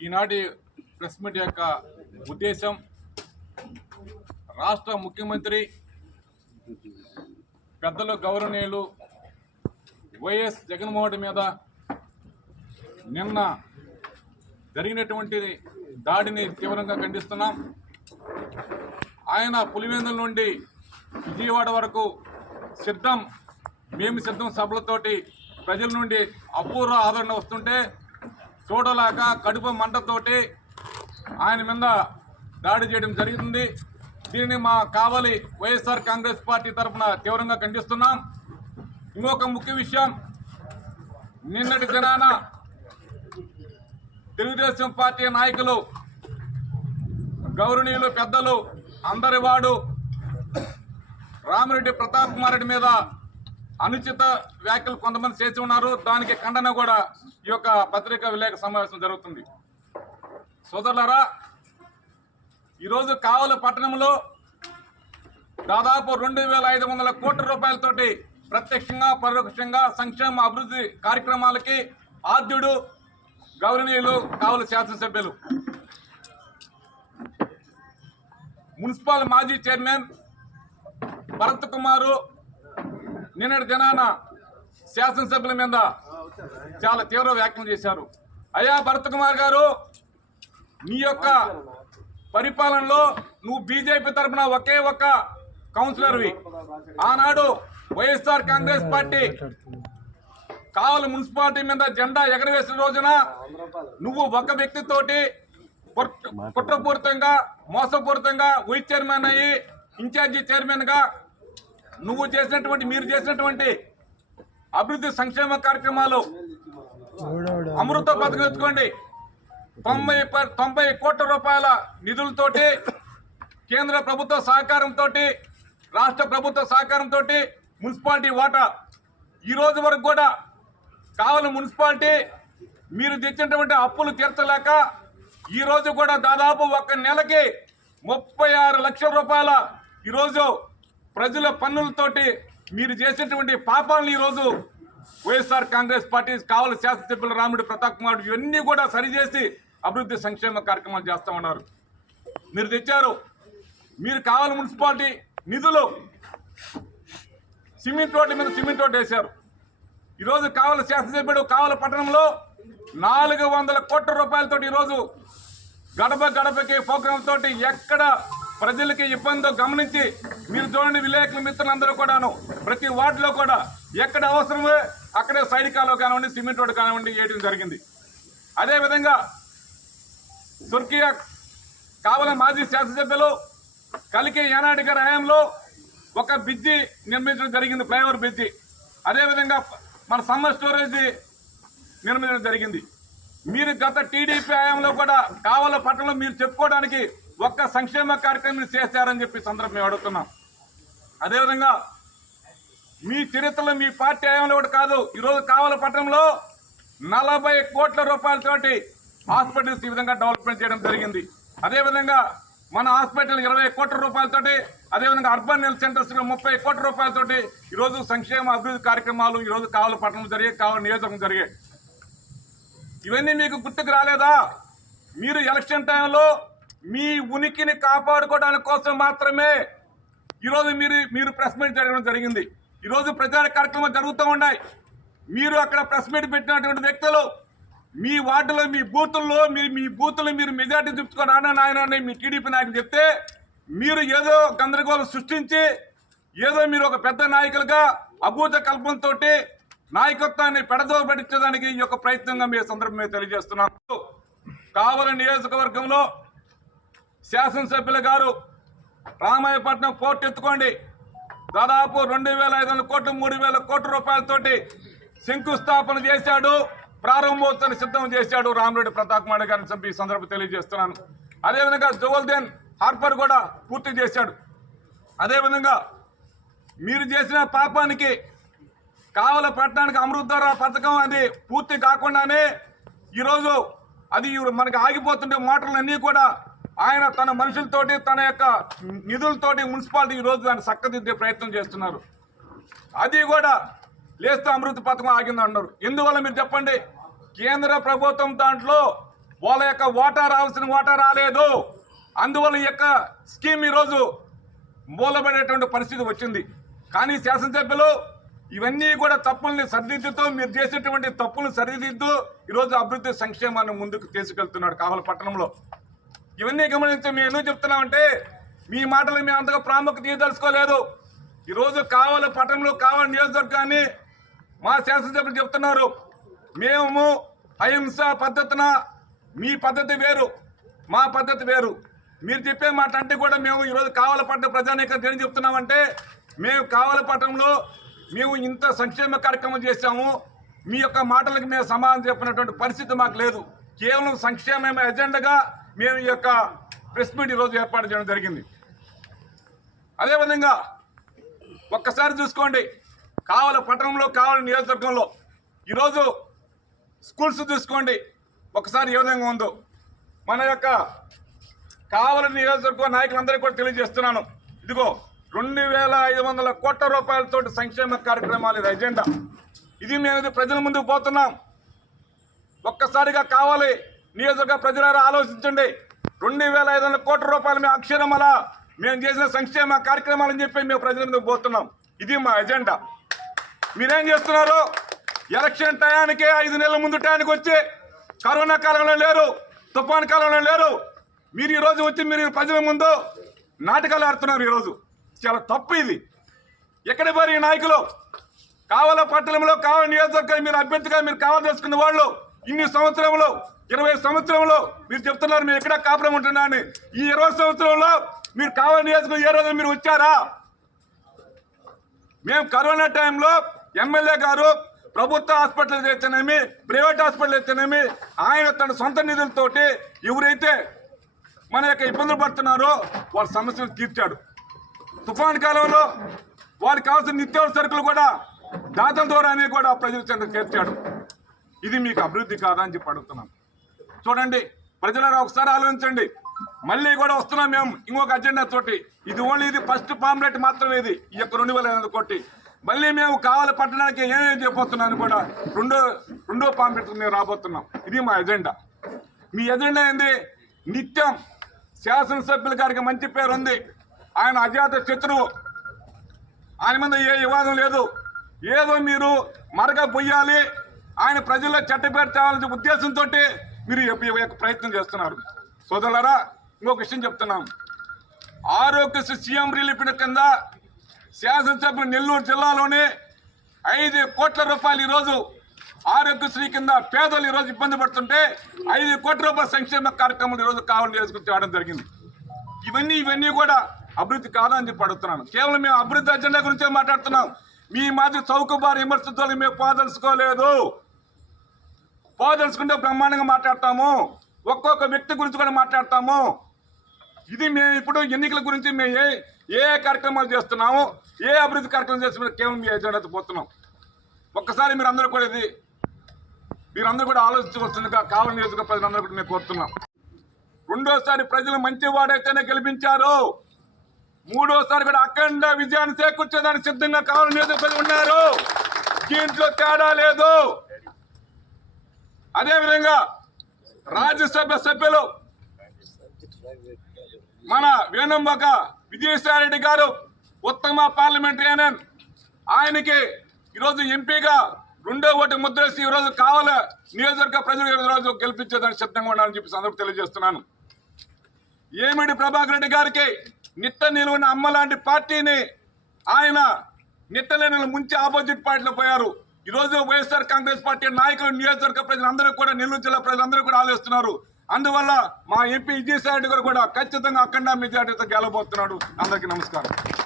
ఈనాటి press meet యొక్క ఉద్దేశం రాష్ట్ర ముఖ్యమంత్రి పెద్దలు గౌరవనీయులు వైఎస్ జగన్మోహన్ రెడ్డి మీద నిన్న జరిగినటువంటి దాడిని తీవ్రంగా ఖండిస్తున్నాం. ఆయన పులివెందుల నుండి విజయవాడ వరకు సిద్ధం మేము సిద్ధం సభలతోటి ప్రజల నుండి అపూర్వ ఆదరణ వస్తుంటే చూడలేక కడుపు మంటతోటి ఆయన మీద దాడి చేయడం జరుగుతుంది దీనిని మా కావలి వైఎస్ఆర్ కాంగ్రెస్ పార్టీ తరఫున తీవ్రంగా ఖండిస్తున్నాం. ఇంకొక ముఖ్య విషయం నిన్నటి దినాన తెలుగుదేశం పార్టీ నాయకులు గౌరవనీయులు పెద్దలు అందరి వాడు రామిరెడ్డి ప్రతాప్ కుమార్ రెడ్డి మీద అనుచిత వ్యాఖ్యలు కొంతమంది చేసి ఉన్నారు. దానికి ఖండన కూడా ఈ యొక్క పత్రికా విలేక సమావేశం జరుగుతుంది. సోదరులరా ఈరోజు కావల పట్టణంలో దాదాపు రెండు వేల ఐదు వందల కోట్ల రూపాయలతోటి ప్రత్యక్షంగా పరోక్షంగా సంక్షేమ అభివృద్ధి కార్యక్రమాలకి ఆద్యుడు గౌరవనీయులు కావల శాసనసభ్యులు. మున్సిపల్ మాజీ చైర్మన్ భరత్ కుమారు నిన్నటి దినాన శాసనసభ్యుల మీద చాలా తీవ్ర వ్యాఖ్యలు చేశారు. అయ్యా భరత్ కుమార్ గారు నీ యొక్క పరిపాలనలో నువ్వు బీజేపీ తరఫున ఒకే ఒక్క కౌన్సిలర్వి. ఆనాడు YSR Congress party Kavali municipality మీద జెండా ఎగరవేసిన రోజున నువ్వు ఒక వ్యక్తితోటి కుట్రపూరితంగా మోసపూరితంగా వైస్ చైర్మన్ అయ్యి ఇన్ఛార్జి చైర్మన్గా నువ్వు చేసినటువంటి మీరు చేసినటువంటి అభివృద్ధి సంక్షేమ కార్యక్రమాలు అమృత పథకం ఎత్తుకోండి. తొంభై తొంభై కోట్ల రూపాయల నిధులతోటి కేంద్ర ప్రభుత్వ సహకారంతో రాష్ట్ర ప్రభుత్వ సహకారంతో మున్సిపాలిటీ వాటా. ఈ రోజు వరకు కూడా కావలి మున్సిపాలిటీ మీరు తెచ్చినటువంటి అప్పులు తీర్చలేక ఈ రోజు కూడా దాదాపు ఒక నెలకి ముప్పై ఆరు లక్షల రూపాయల ఈరోజు ప్రజల పన్నులతోటి మీరు చేసినటువంటి పాపాలను ఈరోజు వైఎస్ఆర్ కాంగ్రెస్ పార్టీ కావలి శాసనసభ్యులు రాముడు ప్రతాప్ కుమార్ ఇవన్నీ కూడా సరిచేసి అభివృద్ధి సంక్షేమ కార్యక్రమాలు చేస్తూ ఉన్నారు. మీరు తెచ్చారు. మీరు కావాలి మున్సిపాలిటీ నిధులు సిమెంట్ రోడ్ల మీద సిమెంట్ రోడ్డు వేశారు. ఈరోజు కావలి శాసనసభ్యుడు కావల పట్టణంలో నాలుగు వందల కోట్ల రూపాయలతో ఈరోజు గడప గడపకి ప్రోగ్రామ్ తోటి ఎక్కడ ప్రజలకి ఇబ్బందో గమనించి మీరు చూడండి విలేకరుల మిత్రులందరూ కూడాను. ప్రతి వార్డులో కూడా ఎక్కడ అవసరమే అక్కడే సైడ్ కాలువ కానివ్వండి సిమెంట్ రోడ్డు కానివ్వండి వేయడం జరిగింది. అదేవిధంగా స్వర్గీయ కావల మాజీ శాసనసభ్యులు కలికి యానాటి గారి హయాంలో ఒక బ్రిడ్జి నిర్మించడం జరిగింది ఫ్లైఓవర్ బ్రిడ్జి. అదేవిధంగా మన సమ్మర్ స్టోరేజ్ నిర్మించడం జరిగింది. మీరు గత టీడీపీ హయాంలో కూడా కావల పట్టణంలో మీరు చెప్పుకోవడానికి ఒక్క సంక్షేమ కార్యక్రమం చేశారని చెప్పి సందర్భం మేము అడుగుతున్నాం. అదేవిధంగా మీ చరిత్రలో మీ పార్టీ హయాంలో కూడా కాదు ఈరోజు కావల పట్టణంలో నలభై కోట్ల రూపాయలతోటి హాస్పిటల్స్ ఈ విధంగా డెవలప్మెంట్ చేయడం జరిగింది. అదేవిధంగా మన హాస్పిటల్ ఇరవై కోట్ల రూపాయలతోటి అదేవిధంగా అర్బన్ హెల్త్ సెంటర్స్ ముప్పై కోట్ల రూపాయలతోటి ఈరోజు సంక్షేమ అభివృద్ధి కార్యక్రమాలు ఈరోజు కావల పట్టణం జరిగాయి కావల నియోజకవర్గం జరిగాయి. ఇవన్నీ మీకు గుర్తుకు రాలేదా? మీరు ఎలక్షన్ టైంలో మీ ఉనికిని కాపాడుకోవడానికి కోసం మాత్రమే ఈరోజు మీరు మీరు ప్రెస్ మీట్ జరగడం జరిగింది. ఈరోజు ప్రచార కార్యక్రమాలు జరుగుతూ ఉన్నాయి. మీరు అక్కడ ప్రెస్ మీట్ పెట్టినటువంటి వ్యక్తులు మీ వార్డులో మీ బూతుల్లో మీ మీ బూతులు మీరు మెజార్టీ చూపించుకొని రానా నాయన అని మీ టీడీపీ నాయకులు చెప్తే మీరు ఏదో గందరగోళం సృష్టించి ఏదో మీరు ఒక పెద్ద నాయకులుగా అభూత కల్పంతో నాయకత్వాన్ని పెడదోబడించడానికి ఈ యొక్క ప్రయత్నంగా మీ సందర్భం మీద తెలియజేస్తున్నాం. కావలి నియోజకవర్గంలో శాసనసభ్యులు గారు రామాయపట్నం పోర్టు ఎత్తుకోండి. దాదాపు రెండు వేల ఐదు వందల కోట్లు మూడు వేల కోట్ల రూపాయలతోటి శంకుస్థాపన చేశాడు ప్రారంభోత్సవం సిద్ధం చేశాడు రామరెడ్డి ప్రతాప్ కుమార్ గారిని చంపి ఈ సందర్భం తెలియజేస్తున్నాను. అదేవిధంగా జోవల్దేన్ హార్పర్ కూడా పూర్తి చేశాడు. అదేవిధంగా మీరు చేసిన పాపానికి కావల పట్టణానికి అమృతధార పథకం అది పూర్తి కాకుండానే ఈరోజు అది మనకి ఆగిపోతుండే మోటార్లన్నీ కూడా ఆయన తన మనుషులతోటి తన యొక్క నిధులతోటి మున్సిపాలిటీ ఈరోజు దాన్ని చక్కదిద్దే ప్రయత్నం చేస్తున్నారు. అది కూడా లేస్తే అమృత పథకం ఆగింది అన్నారు. ఎందువల్ల మీరు చెప్పండి? కేంద్ర ప్రభుత్వం దాంట్లో వాళ్ళ యొక్క ఓటా రావాల్సిన ఓటా రాలేదు. అందువల్ల ఈ యొక్క స్కీమ్ ఈరోజు మూలబడేటువంటి పరిస్థితి వచ్చింది. కానీ శాసనసభ్యులు ఇవన్నీ కూడా తప్పుల్ని సరిదిద్దుతూ మీరు చేసేటువంటి తప్పులను సరిదిద్దు ఈరోజు అభివృద్ధి సంక్షేమాన్ని ముందుకు తీసుకెళ్తున్నాడు కావల పట్టణంలో. ఇవన్నీ గమనించి మేము ఎందుకు చెప్తున్నామంటే మీ మాటలు మేము అంతగా ప్రాముఖ్యత ఇవ్వదలుచుకోలేదు ఈరోజు కావల పట్టణంలో కావల నియోజకవర్గాన్ని మా శాసనసభ్యులు చెప్తున్నారు. మేము అహింస పద్ధతిన మీ పద్ధతి వేరు మా పద్ధతి వేరు. మీరు చెప్పే మాట అంటే కూడా మేము ఈరోజు కావలపట్నం ప్రజానీకరణ ఏం చెప్తున్నామంటే మేము కావలపట్నంలో మేము ఇంత సంక్షేమ కార్యక్రమం చేశాము. మీ యొక్క మాటలకు మేము సమాధానం చెప్పినటువంటి పరిస్థితి మాకు లేదు. కేవలం సంక్షేమ ఎజెండాగా మేము ఈ యొక్క ప్రెస్ మీట్ ఈరోజు ఏర్పాటు చేయడం జరిగింది. అదేవిధంగా ఒక్కసారి చూసుకోండి కావల పట్టణంలో కావల నియోజకవర్గంలో ఈరోజు స్కూల్స్ చూసుకోండి ఒకసారి ఏ విధంగా ఉందో. మన యొక్క కావల నియోజకవర్గ నాయకులందరికీ కూడా తెలియజేస్తున్నాను. ఇదిగో రెండు వేల ఐదు వందల కోట్ల రూపాయలతో సంక్షేమ కార్యక్రమాలు ఇది ఎజెండా ఇది మేము ప్రజల ముందుకు పోతున్నాం. ఒక్కసారిగా కావాలి నియోజకవర్గ ప్రజలారా ఆలోచించండి. రెండు వేల ఐదు వందల కోట్ల రూపాయలు మేము అక్షరం అలా మేము చేసిన సంక్షేమ కార్యక్రమాలని చెప్పి మేము ప్రజల మీద పోతున్నాం. ఇది మా ఎజెండా. మీరేం చేస్తున్నారు? ఎలక్షన్ టయానికే ఐదు నెలల ముందు టయానికి వచ్చి కరోనా కాలంలో లేరు తుఫాన్ కాలంలో లేరు. మీరు ఈరోజు వచ్చి మీరు ప్రజల ముందు నాటకాలు ఆడుతున్నారు ఈరోజు. చాలా తప్పు ఇది. ఎక్కడ పోయి ఈ నాయకులు? కావాల పట్టణంలో కావాల నియోజకవర్గం మీరు అభ్యర్థిగా మీరు కావాలి తెలుసుకున్న వాళ్ళు ఇన్ని సంవత్సరంలో ఇరవై సంవత్సరంలో మీరు చెప్తున్నారు మీరు ఎక్కడ కాపురం ఉంటున్నా అని ఈ ఇరవై సంవత్సరంలో మీరు కావాలి నియోజకవర్గం ఏ రోజు మీరు వచ్చారా? మేము కరోనా టైంలో ఎమ్మెల్యే గారు ప్రభుత్వ హాస్పిటల్ అయితేనేమి ప్రైవేట్ హాస్పిటల్ అయితేనేమి ఆయన తన సొంత నిధులతోటి ఎవరైతే మన యొక్క ఇబ్బందులు పడుతున్నారో వాళ్ళ సమస్యలు తీర్చాడు. తుఫాన్ కాలంలో వారికి కావాల్సిన నిత్యావసర సరుకులు కూడా దాతల ద్వారానే కూడా ప్రజల చెంత చేర్చాడు. ఇది మీకు అభివృద్ధి కాదా అని చెప్పి అడుగుతున్నాం. చూడండి ప్రజలను ఒకసారి ఆలోచించండి. మళ్ళీ కూడా వస్తున్నాం మేము ఇంకొక అజెండా తోటి. ఇది ఓన్లీ ఇది ఫస్ట్ పాంప్లెట్ మాత్రమే ఇది ఈ యొక్క రెండు వేల ఎనిమిది కోటి. మళ్ళీ మేము కావాలి పట్టడానికి ఏమేమి చెప్పబోతున్నాను కూడా రెండో రెండో పాంప్లెట్ మేము రాబోతున్నాం. ఇది మా ఎజెండా మీ ఎజెండా ఏంది? నిత్యం శాసనసభ్యుల గారికి మంచి పేరు ఉంది. ఆయన అజాత శత్రువు. ఆయన మీద ఏ వివాదం లేదు. ఏదో మీరు మరగ పొయ్యాలి ఆయన ప్రజల్లో చెట్టపేట తేవాలనే ఉద్దేశంతో మీరు ప్రయత్నం చేస్తున్నారు. సోదరులారా ఇంకొక విషయం చెప్తున్నాం. ఆరోగ్యశ్రీ సీఎం రిలీఫ్ కింద శాసనసభ్యులు నెల్లూరు జిల్లాలోనే ఐదు కోట్ల రూపాయలు ఈరోజు ఆరోగ్యశ్రీ కింద పేదలు ఈరోజు ఇబ్బంది పడుతుంటే ఐదు కోట్ల రూపాయల సంక్షేమ కార్యక్రమం ఈరోజు కావాలని చేసుకుని తేవడం జరిగింది. ఇవన్నీ ఇవన్నీ కూడా అభివృద్ధి కాదని చెప్పి అడుగుతున్నాను. కేవలం మేము అభివృద్ధి అజెండా గురించే మాట్లాడుతున్నాం. మీ మాది చౌకబారు విమర్శతో మేము పోదలుచుకోలేదు పోదలుచుకుంటే బ్రహ్మాండంగా మాట్లాడతాము. ఒక్కొక్క వ్యక్తి గురించి కూడా మాట్లాడతాము. ఇది మేము ఇప్పుడు ఎన్నికల గురించి మేము ఏ ఏ కార్యక్రమాలు చేస్తున్నాము? ఏ అభివృద్ధి కార్యక్రమం చేస్తున్నాం కేవలం మీ ఎజెండాతో పోతున్నాం. ఒక్కసారి మీరు అందరూ కూడా ఇది మీరందరూ కూడా ఆలోచించవలసిందిగా కావాలని నియోజక ప్రజలందరూ కూడా మేము కోరుతున్నాం. రెండోసారి ప్రజలు మంచివాడైతేనే గెలిపించారు. మూడోసారి కూడా అఖండ విజయాన్ని చేకూర్చేదానికి సిద్ధంగా కావాలని నియోజక ప్రజలు ఉన్నారు. దీంట్లో తేడా లేదు. అదేవిధంగా రాజ్యసభ సభ్యులు మన వేణుంబక విజయసాయిరెడ్డి గారు ఉత్తమ పార్లమెంటేరియన్ ఆయనకి ఈరోజు ఎంపీగా రెండో ఓటు ముద్రేసి ఈరోజు కావాల నియోజకవర్గ ప్రజలు ఈరోజు గెలిపించేదానికి సిద్ధంగా ఉండాలని చెప్పి సందర్భం తెలియజేస్తున్నాను. ఏమిడి ప్రభాకర్ రెడ్డి గారికి నిట్ట నిలువున అమ్మ లాంటి పార్టీని ఆయన నిట్ట నిలువన ముంచి ఆపోజిట్ పార్టీలో పోయారు. ఈ రోజు వైఎస్ఆర్ కాంగ్రెస్ పార్టీ నాయకులు నియోజకవర్గ ప్రజలందరూ కూడా నెల్లూరు జిల్లా ప్రజలందరూ కూడా ఆలోచిస్తున్నారు. అందువల్ల మా ఎంపీ విజయసాయి రెడ్డి గారు కూడా ఖచ్చితంగా అఖండ మెజార్టీతో గెలబోతున్నాడు అందరికీ నమస్కారం.